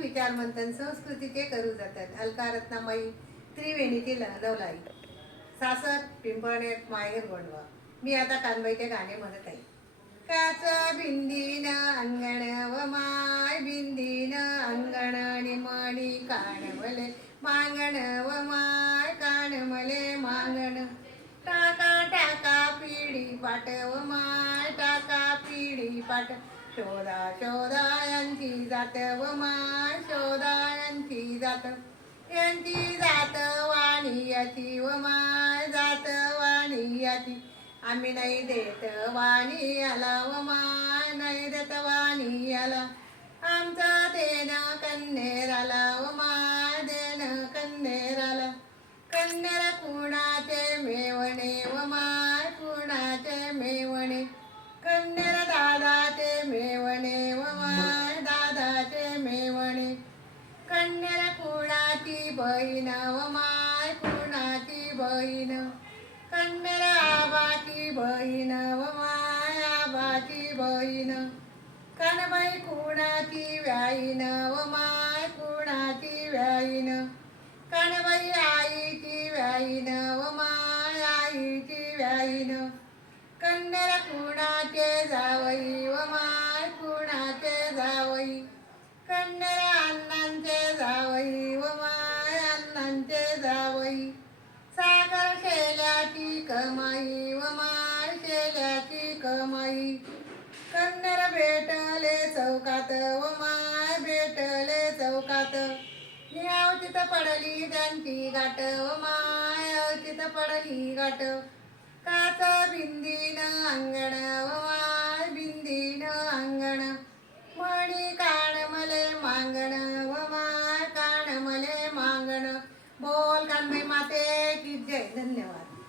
विचार मंथन संस्कृतीचे करू जातात. अलका रत्नामाई त्रिवेणीची लवलाई सासर पिंपळनेर माहेर गोंडवा. मी आता कानबाईचे गाणे म्हणत आहे. काच भिंतीन अंगण व माय भिंतीन अंगण निमणी कानमले मांगण व माय कानमले मांगण. टाका टाका पिढी पाट व माय टाका पिढी पाट. शोधा शोधा यांची जात व माय शोधा यांची जात. यांची जात वाणियाची व माय जात वाणियाची. आम्ही नाही देत वाणियाला व माय नाही देत वाणियाला. आमचं देण कन्नेराला व माय देण कन्नेराला. कन्नेर कुणाचे मेवणे व माय कुणाचे मेवणे. कन्नेर दादाचे मेवणे व माय दादाचे मेवणे. कन्नेर कुणाची बहीण व माय कुणाची बहीण. कन्नेर आबाची बहीण व माय आबाची बहीण. कानबाई कुणाची व्याईन व माय कुणाची व्याईन. कानबाई आईची व्याईन व माय आईची व्याईन. कन्नेर कुणाचे जावई व माय कुणाचे जावई. कन्नेर अण्णांचे जावई व माय अण्णांचे जावई. सागर शेल्याची कमाई व माय शेल्याची कमाई. कन्नेर भेटले चौकात व माय भेटले चौकात. अवचित पडली त्यांची गाठ व माय अवचित पडली गाठ. काच भिंतीन अंगण व माय भिंतीन अंगण. मणी कानमले मांगण व माय कानमले मांगण. बोल कानबाई माते की जय. धन्यवाद.